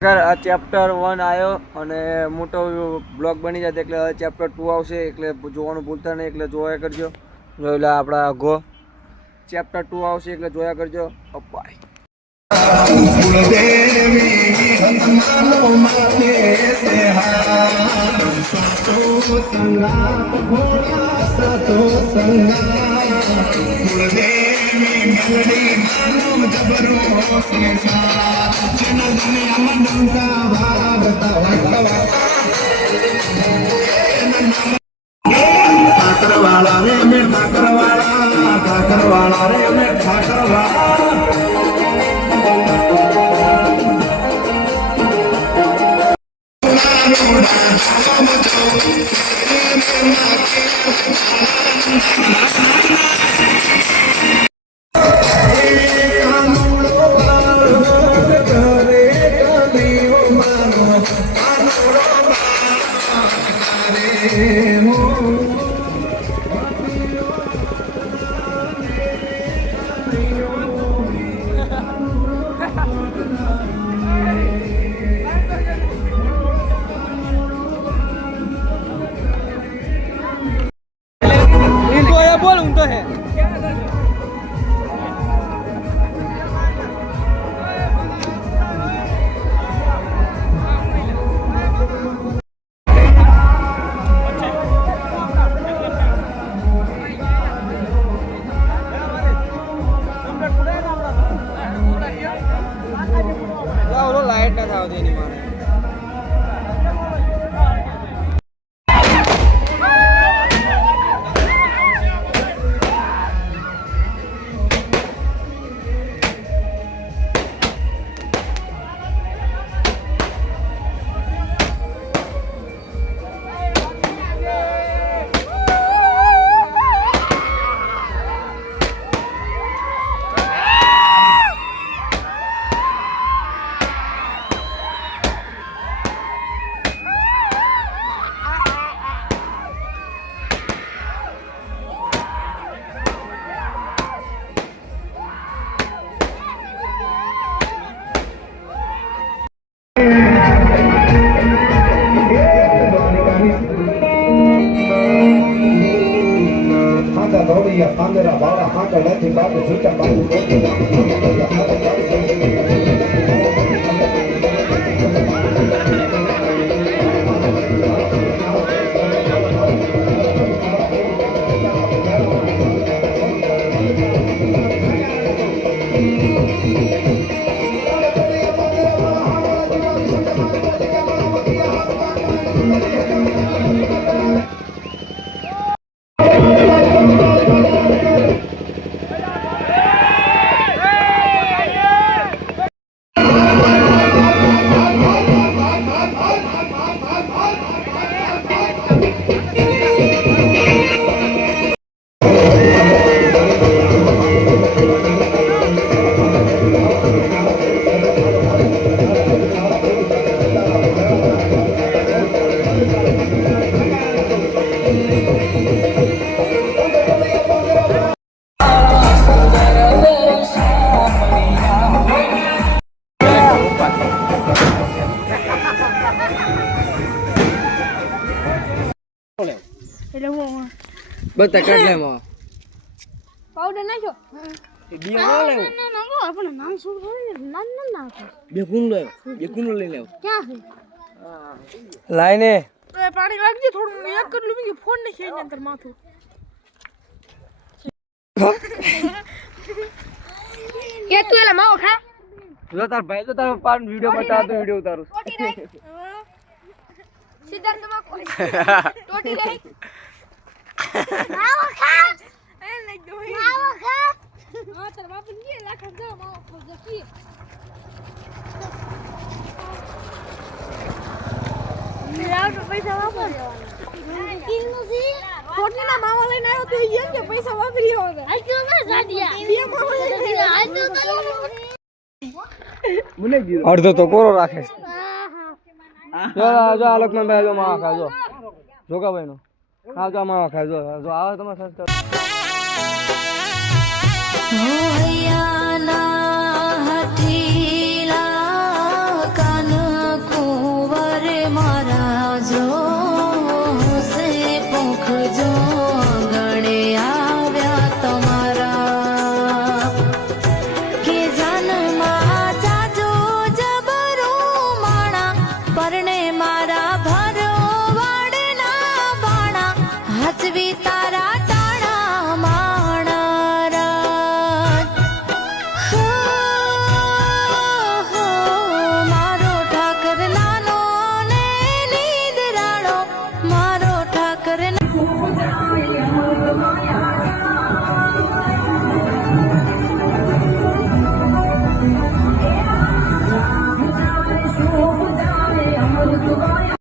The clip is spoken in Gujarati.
આ ચેપ્ટર 1 આવ્યો અને મોટો બ્લોગ બની જાય એટલે ચેપ્ટર 2 આવશે એટલે જોવાનું ભૂલતા નહીં એટલે જોયા કરજો. એટલે આપણા ગો ચેપ્ટર 2 આવશે એટલે જોયા કરજો. બાય. લાઈટ ના થાવ તેની મારે Pandera bala haka lati babu chuta babu બતા કાઢ લે માં પાવડર નાખ્યો એ બીયો લે ના આપણે નામ શું હોય નામ ન નાખો બે કુંડો લઈ લેવ ક્યાં છે લાઈને પાણી લાગજે થોડું એક કટલું મી ફોન ને ખેંચ અંતર માથું કે તું એલા માવો ખા જો તાર ભાઈ તો તારો પાન વિડિયો બતાવ તો વિડિયો ઉતારું સિદ્ધાર્થ માં કોઈ ટોટી લે માવો ખા એ લઈ ગયો માવો ખા હા તાર બાપુ ને લાખ જા માવો ખા જકી યાર તો પૈસા વાપર કિંગનો સી ટોટી ના માવો લઈને આવ્યો તો એમ કે પૈસા વાપરી લેવાનો આ તો ના જાડિયા બે માવો લઈને આ તો મને ગીરો અડધો તો કોરો રાખે જો જો આલોકમાં ભાઈ જો માવા ખાજો જોગા ભાઈ નો હા જો માવા ખાજો જો આવે તમે સસ્તા